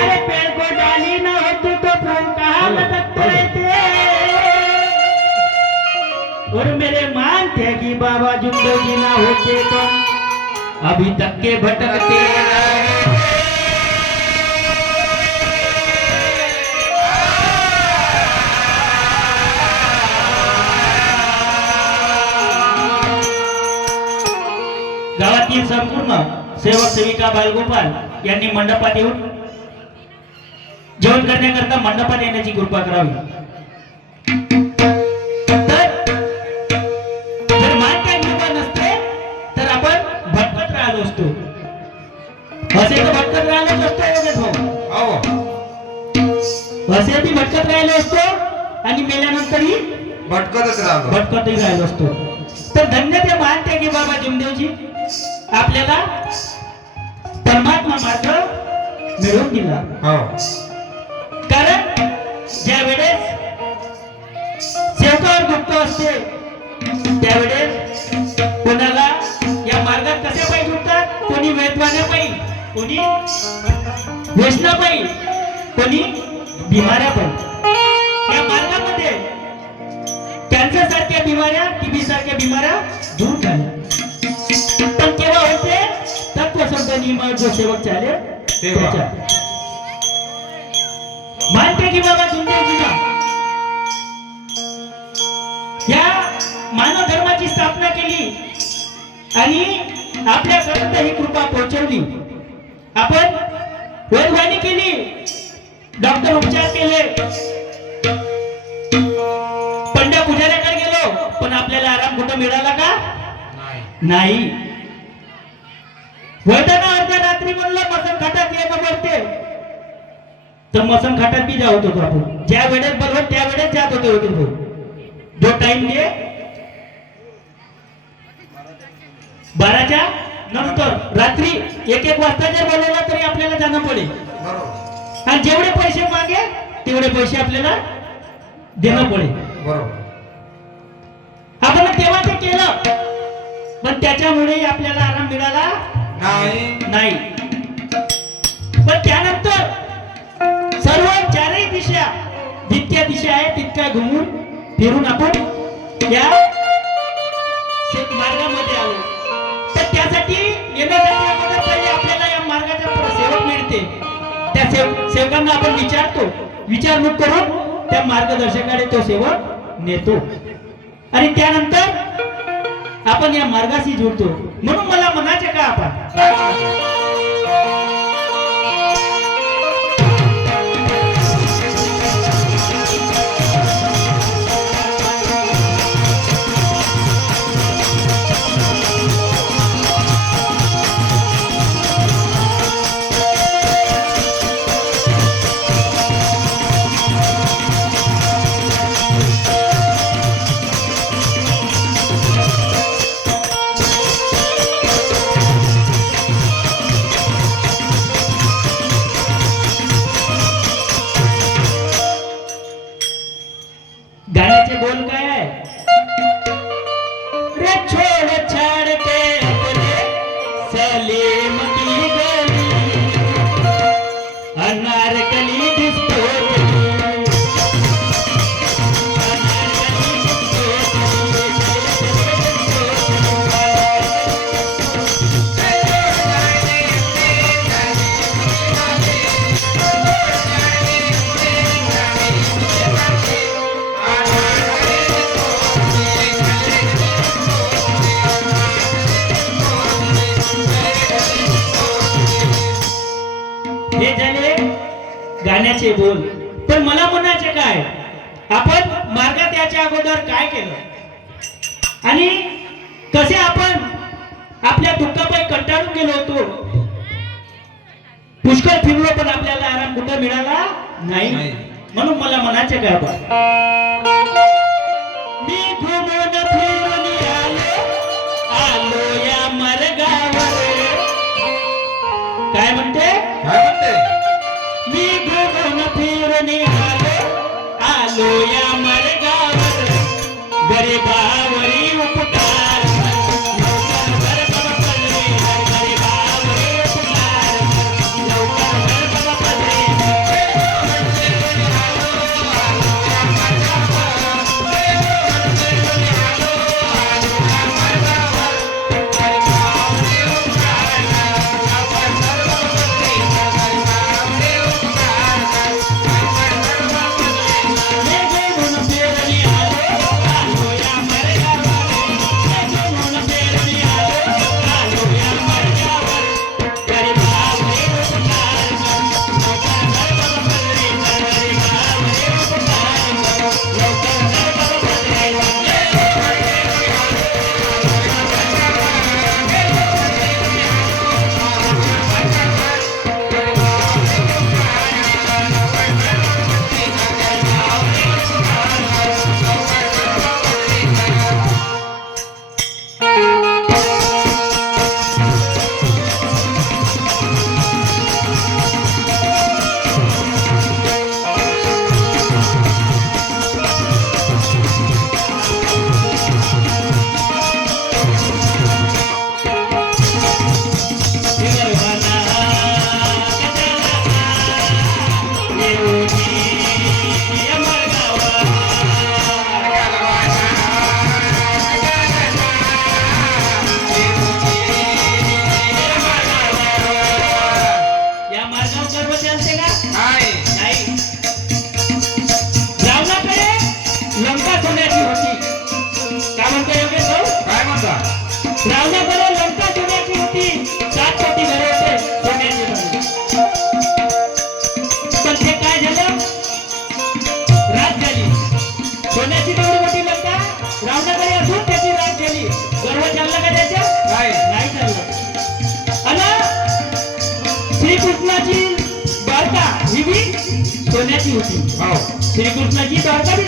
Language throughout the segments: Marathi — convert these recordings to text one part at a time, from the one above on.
अरे पेड़ को डाली न होती तो फूल कहाँ और मेरे मानते कि बाबा ज़िंदगी ना होते तो अभी तक के भटकते गावातील संपूर्ण सेवक सेविका बालगोपाल यांनी मंडपात येऊन जेवण करण्याकरता मंडपात येण्याची कृपा करावी. तर जर मान्य कृपा नसते तर आपण भटकत राहिलो असतो राहिलो आणि मेल्यानंतरही भटकतच राहतो भटकतही राहिलो असतो. तर धन्य ते मानते की बाबा जिमदेवजी आपल्याला परमात्मा मार्ग मिळवून दिला कारण ज्या वेळेस सेवकावर दुःख असते त्यावेळेस कोणाला या मार्गात कसे पायी जुटतात कोणी वेदवाने पायी कोणी व्यसना पायी कोणी बिमाऱ्या पायी. या मार्गामध्ये कॅन्सर सारख्या बिमाऱ्या टीबी सारख्या बिमाऱ्या जो सेवक. त्याच्या. मानते की बाबा जिंदगीला या मानव धर्माची स्थापना केली आणि आपल्यापर्यंत ही कृपा पोहोचवली. आपण वैद्वानी केली. डॉक्टर उपचार केले. पंड्या पुजाऱ्याकडे गेलो पण आपल्याला आराम कुठं मिळाला का? नाही. नाही. वैद्याना अर्ध्या रात्री म्हणलं मसन खाटात ये बोलते तर मसन खाटात बी जात होतो आपण. ज्या वेळेस बोलवत त्या वेळेस जात होते होते भाऊ जो टाइम दे बाराच्या नंतर रात्री एक एक वाजता जर बोलवलं तरी आपल्याला जाणं पडेल. बरोबर. आणि जेवढे पैसे मागे तेवढे पैसे आपल्याला देणं पडेल. बरोबर. आपण तेव्हा ते केलं पण त्याच्यामुळे आपल्याला आराम मिळाला नाही. नाही. पण त्यानंतर सर्व चारही दिशा जितक्या दिशा आहे तितक्या घुमून फिरून आपण या शेत मार्गामध्ये आलो. तर त्यासाठी येण्यासाठी अगोदर पहिले आपल्याला या मार्गाचा सेवक मिळते. त्या सेव सेवकांना आपण विचारतो. विचारणूक करून त्या मार्गदर्शकाने तो सेवक नेतो. आणि त्यानंतर आपण या मार्गाशी जुळतो. म्हणून मला मनाचे का आपण? गाण्याचे बोल काय? गाण्याचे बोल. पण मला म्हणायचे काय? आपण मार्गात याच्या अगोदर काय केलं? आणि कसे आपण आपल्या दुःखापायी कंटाळून गेलो होतो? पुष्कळ फिरलो पण आपल्याला आराम कुठं मिळाला नाही. म्हणून मला म्हणायचे काय आपण? मी घुमून फिरून आलो आलो या मार्गावर. काय म्हणते? काय म्हणते? निघाले आलो या मरगावर गरीबा श्रीकृष्णाची चर्चा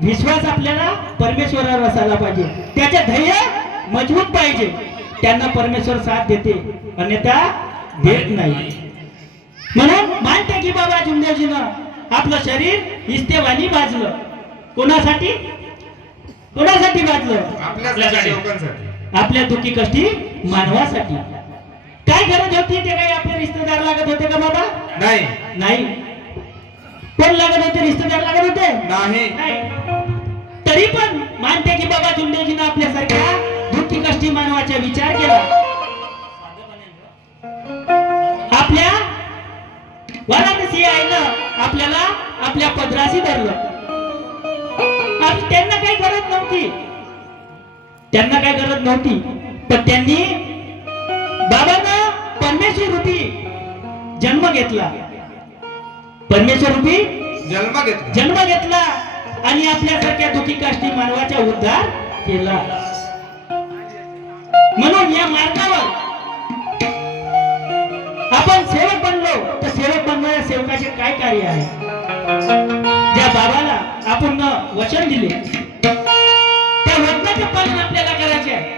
विश्वास आपल्याला परमेश्वरावर असायला पाहिजे. त्याचे धैर्य मजबूत पाहिजे. त्यांना परमेश्वर साथ देते. अन्यथा देत नाही. म्हणून मानते की बाबा जुमदेवजीनं आपलं शरीर इस्तेवानी भाजलं. कोणासाठी? कोणासाठी भाजलं? आपल्या लोकांसाठी आपल्या दुखी कष्टी मानवासाठी. काय गरज होती ते काही आपले रिश्तेदार लागत होते का बाबा? नाही. नाही. कोण लागत होते रिश्तेदार लागत होते? नाही. तरी पण मानते की बाबा जुंडेजीनं आपल्यासारख्या दुःखी कष्टी मानवाचा विचार केला. आपल्या वरानसी आईनं आपल्याला आपल्या पदराशी धरलं. त्यांना काही गरज नव्हती. त्यांना काही गरज नव्हती. पण त्यांनी बाबांना परमेश्वर रूपी जन्म घेतला. परमेश्वर रूपी जन्म घेतला. जन्म घेतला. आणि आपल्यासारख्या दुखी काष्टी मानवाचा उद्धार केला. म्हणून या मार्गावर आपण सेवक बनलो. तर सेवक बनणाऱ्या सेवकाचे काय कार्य आहे? ज्या बाबाला आपण वचन दिले त्या वचनाचे पालन आपल्याला करायचे आहे.